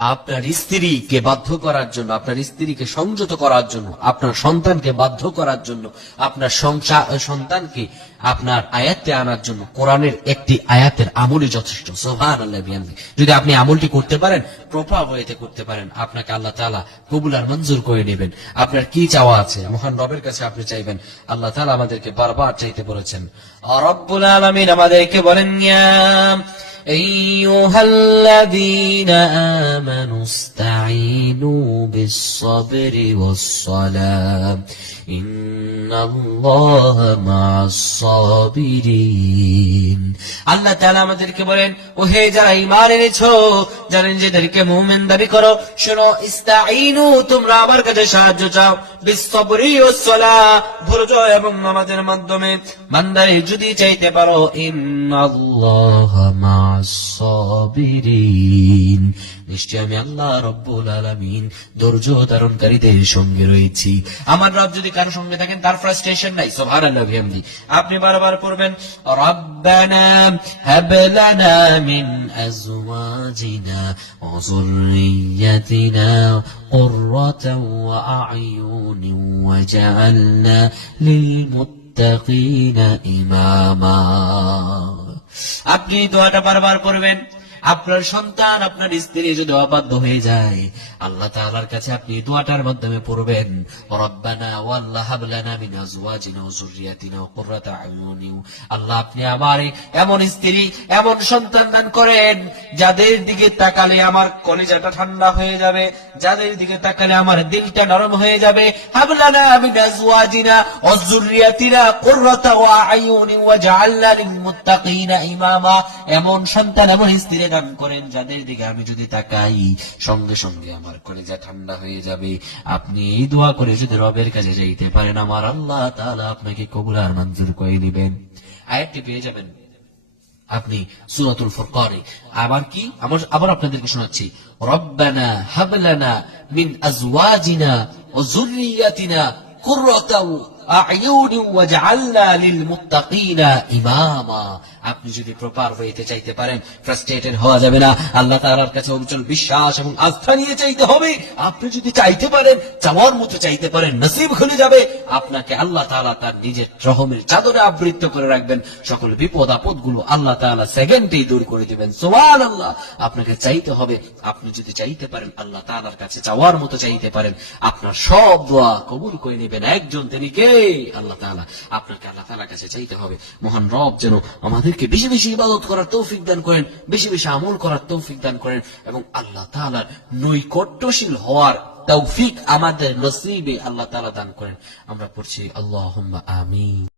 আপনার স্ত্রীকে বাধ্য করার জন্য, আপনার স্ত্রীকে সংযত করার জন্য, আপনার সন্তানকে বাধ্য করার জন্য, আপনার সন্তানকে আপনার আয়াতে আনার জন্য কোরআনের একটি আয়াতের আমলই যথেষ্ট। সোহান আল্লাহ যদি আপনি আমলটি করতে পারেন প্রপার ওয়েতে করতে পারেন, আপনাকে আল্লাহ তালা কবুল আর মঞ্জুর করে নেবেন। আপনার কি চাওয়া আছে? মহান রবের কাছে আপনি চাইবেন, আল্লাহ তালা আমাদেরকে বারবার চাইতে বলেছেন। রব্বুল আলমিন আমাদেরকে বলেন أيها الذين آمنوا استعينوا بالصبر والصلاة আল্লাহ আমাদেরকে বলেন ও হে যারা এনেছো নিজেদেরকে মুমিন দাবি করো। শোনো, ইস্তাঈনু, তোমরা কাছে সাহায্য চাও। যদি চাইতে পারো নিশ্চয় আমি আল্লাহ রব্বুল আলামিন ধৈর্য ধারণকারীদের সঙ্গে রয়েছি। আমার রব যদি কারও সঙ্গে থাকেন, তার ফ্রাস্ট্রেশন নাই সুবহানাল্লাহ বিহামদি আপনি বারবার পড়বেন রব্বানা হাব লানা মিন আজওয়াজিনা ওয়া যুররিয়াতিনা قرة وأعين وجعلنا للمتقين إماما আপনি এই দোয়াটা বারবার করবেন আপনার সন্তান, আপনার স্ত্রী যদি অবাধ্য হয়ে যায়, আল্লাহ তাআলার কাছে আপনি দোয়াটার মাধ্যমে পড়বেন, রব্বানা ওয়াল্লাহ হাবলানা ওয়া আল্লাহ, আপনি আমার এমন স্ত্রী, এমন সন্তান দান করেন, যাদের দিকে তাকালে আমার কলিজাটা ঠান্ডা হয়ে যাবে, যাদের দিকে তাকালে আমার দিলটা নরম হয়ে যাবে। হাবলানা মিন আজওয়াজিনা ওয়া যুররিয়াতিনা কুররাতা আয়ুনি ওয়াজআলনা লিল মুত্তাকিনা ইমামা। এমন সন্তান, এমন স্ত্রী দান করেন যাদের দিকে আমি যদি তাকাই, সঙ্গে সঙ্গে আমার কলেজা ঠান্ডা হয়ে যাবে। আপনি এই দোয়া করে যদি রবের কাছে যাইতে পারেন, আমার আল্লাহ তাআলা আপনাকে কবুল আর মঞ্জুর করে দিবেন। আয়াতটি পেয়ে যাবেন। আপনি সুরাতুল ফুরকানে। আবার কি? আবার আবার আপনাদেরকে শোনাচ্ছি। রব্বানা হাবলানা মিন আজওয়াজিনা ওয়া যুররিয়াতিনা কুররাতা আপনি যদি প্রপার হইতে চাইতে পারেন ফ্রাস্ট্রেটেড হওয়া যাবে না। আল্লাহ তাআলার কাছে বিশ্বাস এবং আস্থা নিয়ে চাইতে হবে। আপনি যদি চাইতে পারেন, চাওয়ার মতো চাইতে পারেন, নসিব খুলে যাবে। আপনাকে আল্লাহ তাআলা তার নিজের রহমের চাদরে আবৃত করে রাখবেন। সকল বিপদ আপদগুলো আল্লাহ তাআলা সেকেন্ডেই দূর করে আল্লাহ আপনাকে চাইতে হবে, আপনি যদি চাইতে পারেন, আল্লাহ তাআলার কাছে চাওয়ার মতো চাইতে পারেন। আপনার সব দোয়া কবুল করে নেবেন। একজন তিনি কে? আল্লাহ তালা আপনাকে আল্লাহ তালার কাছে চাইতে হবে। মহান রব যেন আমাদেরকে বেশি বেশি ইবাদত করার তৌফিক দান করেন, বেশি বেশি আমল করার তৌফিক দান করেন এবং আল্লাহ তালার নৈকট্যশীল হওয়ার তৌফিক আমাদের নসিবে আল্লাহ তালা দান করেন। আমরা পড়ছি আল্লাহ আমিন।